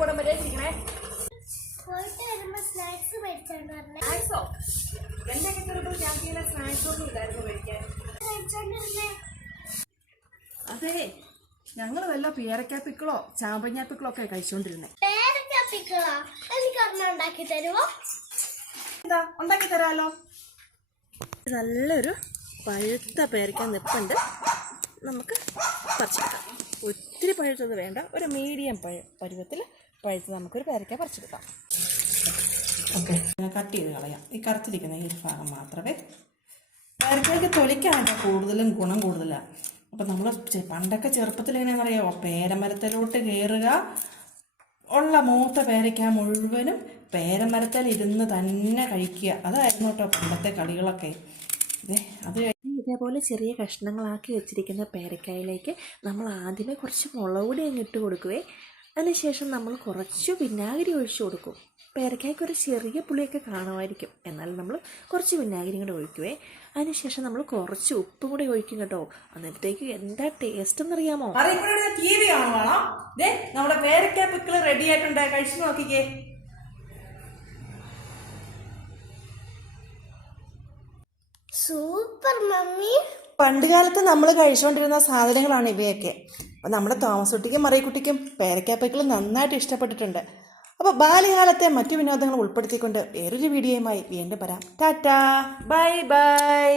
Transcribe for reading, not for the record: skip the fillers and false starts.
കൂടെ മര്യാദിക്കണേ. സ്നാക്സോ എന്റെ ക്യാൻറ്റീനിലെ സ്നാക്സ് ഒന്നും ഇല്ലായിരുന്നു കഴിക്കാൻ. അതെ, ഞങ്ങൾ വല്ല പേരക്കാപ്പിക്കളോ ചാമ്പങ്ങാപ്പിക്കളോ ഒക്കെ കഴിച്ചോണ്ടിരുന്നേ. എന്താ ഉണ്ടാക്കി തരാലോ. നല്ലൊരു പഴുത്ത പേരയ്ക്ക നിപ്പുണ്ട്, നമുക്ക് പറിച്ചെടുക്കാം. ഒത്തിരി പഴുത്തത് വേണ്ട, ഒരു മീഡിയം പരുവത്തിൽ പഴുത്ത് നമുക്കൊരു പേരയ്ക്ക പറിച്ചെടുക്കാം. ഓക്കെ, ഞാൻ കട്ട് ചെയ്ത് കളയാം. ഈ കറുത്തിരിക്കുന്ന ഈ ഒരു ഭാഗം മാത്രമേ. പേരയ്ക്കയ്ക്ക് തൊലിക്കാണ് കൂടുതലും ഗുണം കൂടുതലാണ്. അപ്പം നമ്മൾ പണ്ടൊക്കെ ചെറുപ്പത്തിൽ എങ്ങനെയാണെന്നറിയാമോ, പേരമരത്തിലോട്ട് കയറുക, ഉള്ള മൂത്ത പേരയ്ക്ക മുഴുവനും പേരമരത്തിൽ ഇരുന്ന് തന്നെ കഴിക്കുക. അതായിരുന്നു കേട്ടോ പണ്ടത്തെ കളികളൊക്കെ. അത് ഇതേപോലെ ചെറിയ കഷ്ണങ്ങളാക്കി വെച്ചിരിക്കുന്ന പേരക്കായിലേക്ക് നമ്മൾ ആദ്യമേ കുറച്ച് മുളക് പൊടി അങ്ങ് ഇട്ട് കൊടുക്കുകയെ, അതിനുശേഷം നമ്മൾ കുറച്ച് വിനാഗിരി ഒഴിച്ചു കൊടുക്കും. പേരക്കായ്ക്ക് ഒരു ചെറിയ പുളിയൊക്കെ കാണുമായിരിക്കും, എന്നാൽ നമ്മൾ കുറച്ച് വിനാഗിരി കൂടെ ഒഴിക്കുവേ. അതിനുശേഷം നമ്മൾ കുറച്ച് ഉപ്പും കൂടെ ഒഴിക്കും കേട്ടോ. എന്നിട്ടേക്ക് എന്താ ടേസ്റ്റ് എന്നറിയാമോ? നമ്മുടെ പേരക്ക പിക്കിള് റെഡി ആയിട്ടുണ്ട്, കഴിച്ചു നോക്കിക്കേ. Super mummy. പണ്ടുകാലത്ത് നമ്മൾ കഴിച്ചുകൊണ്ടിരുന്ന സാധനങ്ങളാണ് ഇവയൊക്കെ. അപ്പം നമ്മുടെ തോമസുട്ടിക്കും മറിയക്കുട്ടിക്കും പേരക്കാപ്പിക്കൾ നന്നായിട്ട് ഇഷ്ടപ്പെട്ടിട്ടുണ്ട്. അപ്പോൾ ബാല്യകാലത്തെ മറ്റു വിനോദങ്ങൾ ഉൾപ്പെടുത്തിക്കൊണ്ട് വേറൊരു വീഡിയോയുമായി വീണ്ടും വരാം. Tata, bye bye.